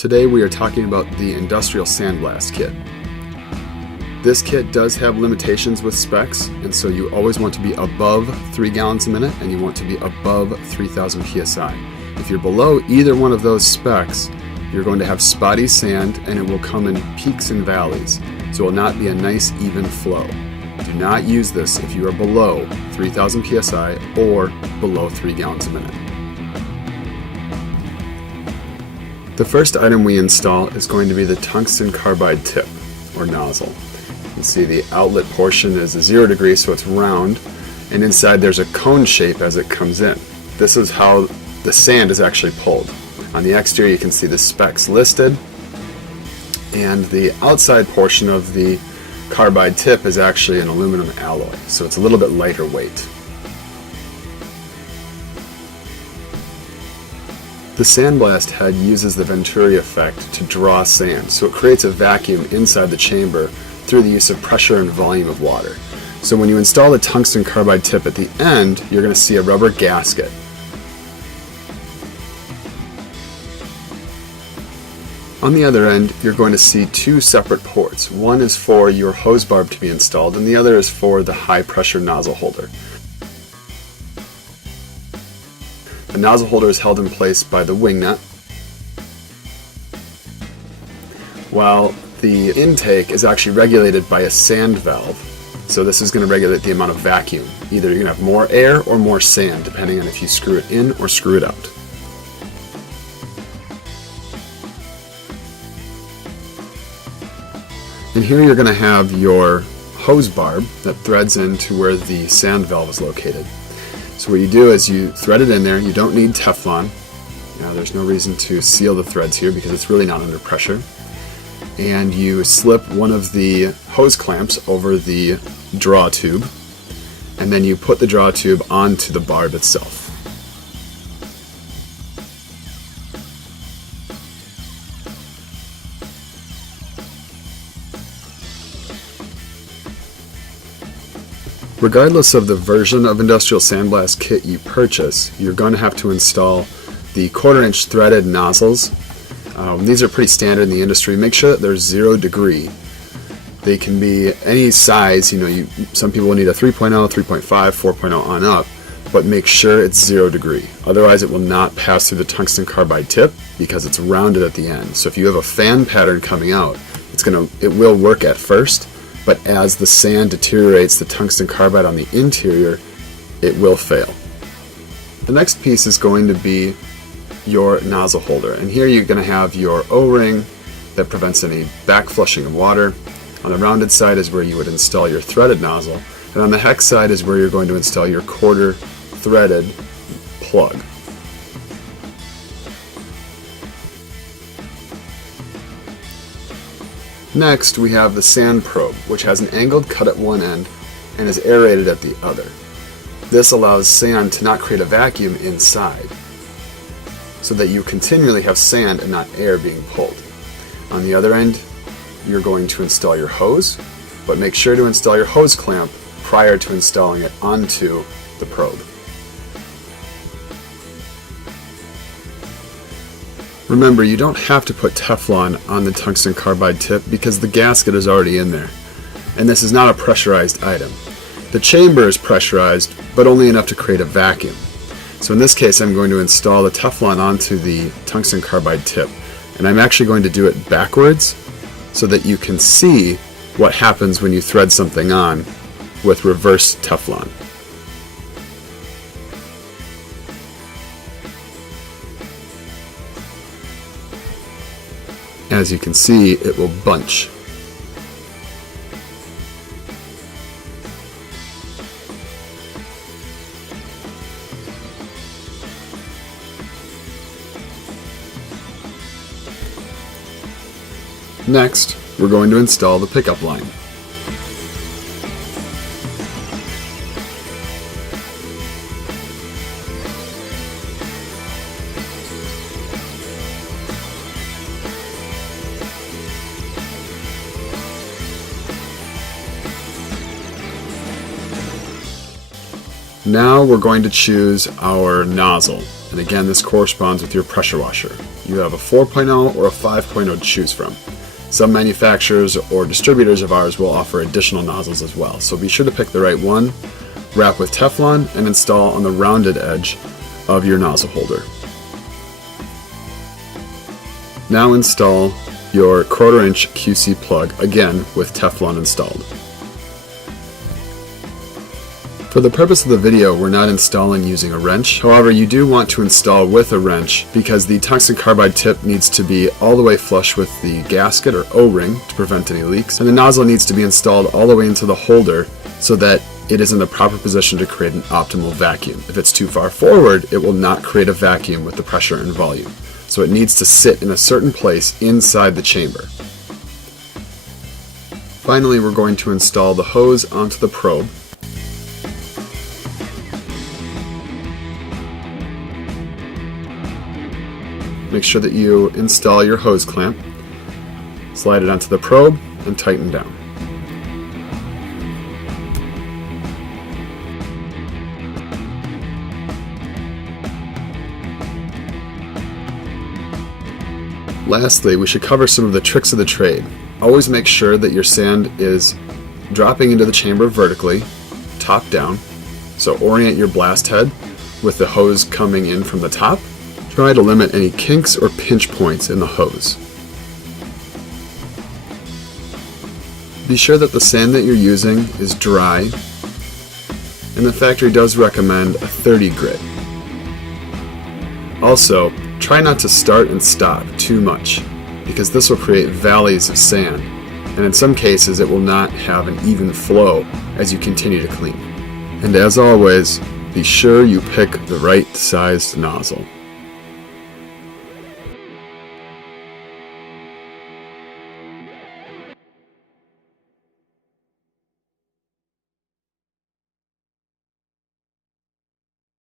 Today we are talking about the industrial Sandblast kit. This kit does have limitations with specs, and so you always want to be above 3 gallons a minute and you want to be above 3000 psi. If you're below either one of those specs, you're going to have spotty sand and it will come in peaks and valleys, so it will not be a nice even flow. Do not use this if you are below 3000 psi or below 3 gallons a minute. The first item we install is going to be the tungsten carbide tip, or nozzle. You can see the outlet portion is 0 degrees, so it's round, and inside there's a cone shape as it comes in. This is how the sand is actually pulled. On the exterior you can see the specs listed, and the outside portion of the carbide tip is actually an aluminum alloy, so it's a little bit lighter weight. The Sandblast head uses the venturi effect to draw sand, so it creates a vacuum inside the chamber through the use of pressure and volume of water. So when you install the tungsten carbide tip at the end, you're going to see a rubber gasket. On the other end, you're going to see 2 separate ports. One is for your hose barb to be installed, and the other is for the high pressure nozzle holder. The nozzle holder is held in place by the wing nut, while the intake is actually regulated by a sand valve. So this is going to regulate the amount of vacuum. Either you're going to have more air or more sand, depending on if you screw it in or screw it out. And here you're going to have your hose barb that threads into where the sand valve is located. So what you do is you thread it in there. You don't need Teflon. There's no reason to seal the threads here because it's really not under pressure. And you slip one of the hose clamps over the draw tube, and then you put the draw tube onto the barb itself. Regardless of the version of industrial Sandblast kit you purchase, you're going to have to install the 1/4-inch threaded nozzles. These are pretty standard in the industry. Make sure that they're 0 degree. They can be any size. Some people will need a 3.0, 3.5, 4.0 on up, but make sure it's 0 degree. Otherwise it will not pass through the tungsten carbide tip because it's rounded at the end. So if you have a fan pattern coming out, it will work at first, but as the sand deteriorates the tungsten carbide on the interior, it will fail. The next piece is going to be your nozzle holder, and here you're going to have your O-ring that prevents any back flushing of water. On the rounded side is where you would install your threaded nozzle, and on the hex side is where you're going to install your 1/4 threaded plug. Next, we have the sand probe, which has an angled cut at one end and is aerated at the other. This allows sand to not create a vacuum inside, so that you continually have sand and not air being pulled. On the other end, you're going to install your hose, but make sure to install your hose clamp prior to installing it onto the probe. Remember, you don't have to put Teflon on the tungsten carbide tip because the gasket is already in there. And this is not a pressurized item. The chamber is pressurized, but only enough to create a vacuum. So in this case, I'm going to install the Teflon onto the tungsten carbide tip. And I'm actually going to do it backwards so that you can see what happens when you thread something on with reverse Teflon. As you can see, it will bunch. Next, we're going to install the pickup line. Now we're going to choose our nozzle, and again this corresponds with your pressure washer. You have a 4.0 or a 5.0 to choose from. Some manufacturers or distributors of ours will offer additional nozzles as well, so be sure to pick the right one, wrap with Teflon, and install on the rounded edge of your nozzle holder. Now install your 1/4 inch QC plug, again with Teflon installed. For the purpose of the video, we're not installing using a wrench. However, you do want to install with a wrench because the tungsten carbide tip needs to be all the way flush with the gasket or O-ring to prevent any leaks, and the nozzle needs to be installed all the way into the holder so that it is in the proper position to create an optimal vacuum. If it's too far forward, it will not create a vacuum with the pressure and volume. So it needs to sit in a certain place inside the chamber. Finally, we're going to install the hose onto the probe. Make sure that you install your hose clamp, slide it onto the probe, and tighten down. Lastly, we should cover some of the tricks of the trade. Always make sure that your sand is dropping into the chamber vertically, top down, so orient your blast head with the hose coming in from the top. Try to limit any kinks or pinch points in the hose. Be sure that the sand that you're using is dry, and the factory does recommend a 30 grit. Also, try not to start and stop too much, because this will create valleys of sand, and in some cases it will not have an even flow as you continue to clean. And as always, be sure you pick the right sized nozzle.